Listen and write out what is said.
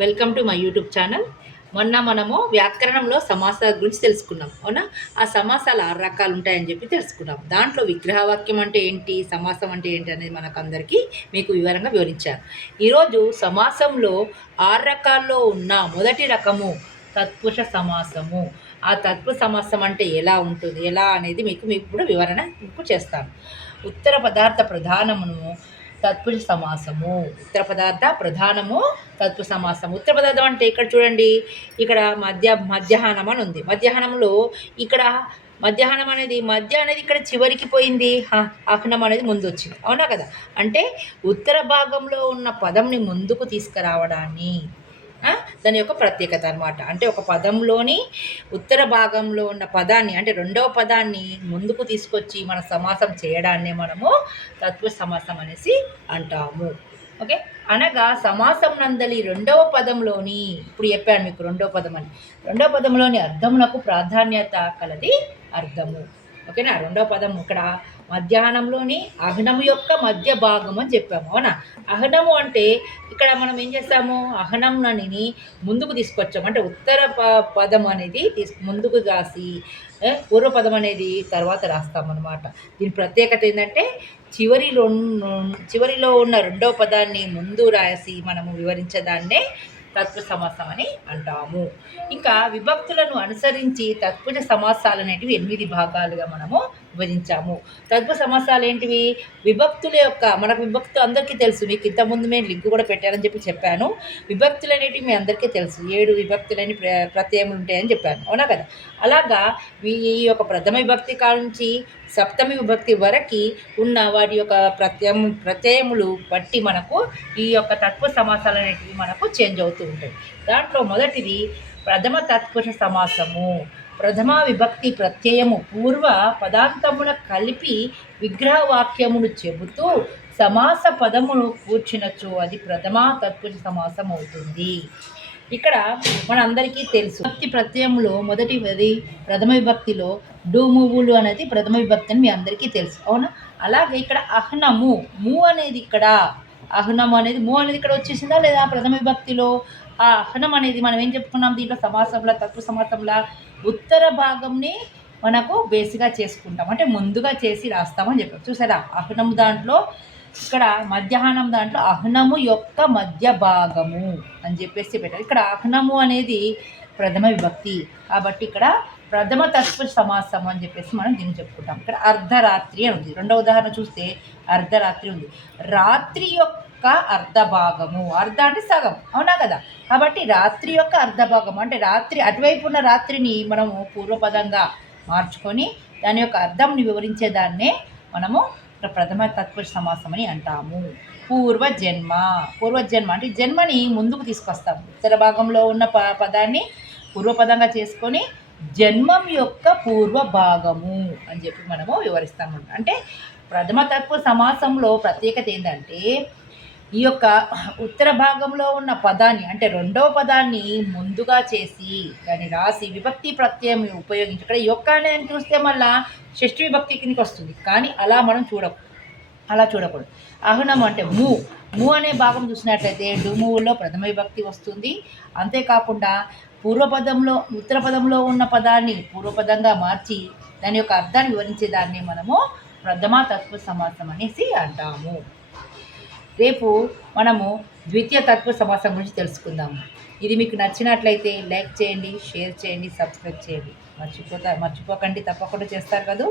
Welcome to my YouTube channel. మొన్న మనము వ్యాకరణంలో సమాసాల గురించి తెలుసుకున్నాం, అవునా? ఆ సమాసాలు 6 రకాలు ఉంటాయని చెప్పి తెలుసుకున్నాం. దాంట్లో విగ్రహవాక్యం అంటే ఏంటి, సమాసం అంటే ఏంటి అనేది మనకందరికీ మీకు వివరంగా వివరించాను. ఈరోజు సమాసంలో 6 రకాల్లో ఉన్న మొదటి రకము తత్పురుష సమాసము. ఆ తత్పురుష సమాసం అంటే ఎలా ఉంటుంది, ఎలా అనేది మీకు ఇప్పుడు వివరణ చేస్తాను. ఉత్తర పదార్థ ప్రధానమును తత్పురుష సమాసము. ఉత్తర పదార్థ ప్రధానము తత్పురుష సమాసము. ఉత్తర పదార్థం అంటే ఇక్కడ చూడండి, ఇక్కడ మధ్యాహ్నం అని ఉంది. మధ్యాహ్నంలో ఇక్కడ మధ్యాహ్నం అనేది మధ్య అనేది ఇక్కడ చివరికి పోయింది, అహ్నం అనేది ముందు వచ్చింది, అవునా కదా? అంటే ఉత్తర భాగంలో ఉన్న పదంని ముందుకు తీసుకురావడాన్ని దాని యొక్క ప్రత్యేకత అనమాట. అంటే ఒక పదంలోని ఉత్తర భాగంలో ఉన్న పదాన్ని, అంటే రెండవ పదాన్ని ముందుకు తీసుకొచ్చి మన సమాసం చేయడాన్ని మనము తత్వ సమాసం అనేసి అంటాము. ఓకే, అనగా సమాసం నందలి రెండవ పదంలోని, ఇప్పుడు చెప్పాను మీకు రెండవ పదం అని, రెండవ పదంలోని అర్థమునకు ప్రాధాన్యత కలది అర్థము. ఓకేనా? రెండవ పదం ఇక్కడ మధ్యాహ్నంలోని అహనము యొక్క మధ్య భాగం అని చెప్పాము, అవునా? అహనము అంటే ఇక్కడ మనం ఏం చేస్తాము, అహనంని ముందుకు తీసుకొచ్చాము. అంటే ఉత్తర పదం అనేది ముందుకు రాసి పూర్వపదం అనేది తర్వాత రాస్తామన్నమాట. దీని ప్రత్యేకత ఏంటంటే చివరిలో ఉన్న రెండవ పదాన్ని ముందు రాసి మనము వివరించేదాన్నే తత్పురుష సమాసం అని అంటాము. ఇంకా విభక్తులను అనుసరించి తత్పురుష సమాసాలు అనేటివి 8 భాగాలుగా మనము విభజించాము. తత్పురుష సమాసాలు ఏంటివి? విభక్తుల యొక్క, మనకు విభక్తులు అందరికీ తెలుసు, మీకు ఇంతకుముందు మేము లింక్ కూడా పెట్టారని చెప్పాను. విభక్తులు అనేటివి మీ అందరికీ తెలుసు, 7 విభక్తులని ప్రత్యయములు ఉంటాయని చెప్పాను, అవునా కదా? అలాగా ఈ యొక్క ప్రథమ విభక్తి కాడ నుంచి సప్తమి విభక్తి వరకు ఉన్న వాటి యొక్క ప్రత్యయములు బట్టి మనకు ఈ యొక్క తత్పురుష సమాసాలు అనేటివి మనకు చేంజ్ అవుతూ ఉంటాయి. దాంట్లో మొదటిది ప్రథమ తత్పురుష సమాసము. ప్రథమ విభక్తి ప్రత్యయము పూర్వ పదాంతముల కలిపి విగ్రహవాక్యమును చెబుతూ సమాస పదమును కూర్చునచో అది ప్రథమ తత్పురుష సమాసం అవుతుంది. ఇక్కడ మనందరికీ తెలుసు, విభక్తి ప్రత్యయంలో మొదటిది ప్రథమ విభక్తిలో డూమువులు అనేది ప్రథమ విభక్తి అని మీ అందరికీ తెలుసు, అవునా? అలాగే ఇక్కడ అహ్నము, ము అనేది ఇక్కడ అహ్నము అనేది ము అనేది ఇక్కడ వచ్చేసిందా లేదా ప్రథమ విభక్తిలో? ఆ అహ్నం అనేది మనం ఏం చెప్పుకున్నాం, దీంట్లో సమాసంలో తత్వ సమాసంలో ఉత్తర భాగంని మనకు బేసిగా చేసుకుంటాం, అంటే ముందుగా చేసి రాస్తామని చెప్పాం. చూసారా, అహ్నము దాంట్లో, ఇక్కడ మధ్యాహ్నం దాంట్లో అహ్నము యొక్క మధ్య భాగము అని చెప్పేసి పెట్టారు. ఇక్కడ అహ్నము అనేది ప్రథమ విభక్తి కాబట్టి ఇక్కడ ప్రథమ తత్పురుష సమాసం అని చెప్పేసి మనం దీన్ని చెప్పుకుంటాం. ఇక్కడ అర్ధరాత్రి అని ఉంది. రెండవ ఉదాహరణ చూస్తే అర్ధరాత్రి ఉంది. రాత్రి యొక్క అర్ధ భాగము, అర్ధ అంటే సగం, అవునా కదా? కాబట్టి రాత్రి యొక్క అర్ధ భాగం అంటే రాత్రి, అటువైపు ఉన్న రాత్రిని మనము పూర్వపదంగా మార్చుకొని దాని యొక్క అర్థంని వివరించేదాన్నే మనము ప్రథమ తత్పురుష సమాసం అని అంటాము. పూర్వజన్మ, పూర్వజన్మ అంటే జన్మని ముందుకు తీసుకొస్తాము. ఉత్తర భాగంలో ఉన్న పదాన్ని పూర్వపదంగా చేసుకొని జన్మం యొక్క పూర్వ భాగము అని చెప్పి మనము వివరిస్తాము. అంటే ప్రథమ తత్వ సమాసంలో ప్రత్యేకత ఏంటంటే ఈ యొక్క ఉత్తర భాగంలో ఉన్న పదాన్ని, అంటే రెండవ పదాన్ని ముందుగా చేసి దాన్ని రాసి విభక్తి ప్రత్యయం ఉపయోగించి, ఇక్కడ యొక్క అని చూస్తే మళ్ళీ షష్ఠి విభక్తి కిందకి వస్తుంది, కానీ అలా చూడకూడదు. అహ్నం అంటే ము అనే భాగం చూసినట్లయితే డుమువుల్లో ప్రథమ విభక్తి వస్తుంది. అంతేకాకుండా ఉత్తర పదంలో ఉన్న పదాన్ని పూర్వపదంగా మార్చి దాని యొక్క అర్థాన్ని వివరించేదాన్ని మనము ప్రథమ తత్వ సమాసం అనేసి అంటాము. రేపు మనము ద్వితీయ తత్వ సమాసం గురించి తెలుసుకుందాము. ఇది మీకు నచ్చినట్లయితే లైక్ చేయండి, షేర్ చేయండి, సబ్స్క్రైబ్ చేయండి. మర్చిపోకండి, తప్పకుండా చేస్తారు కదా.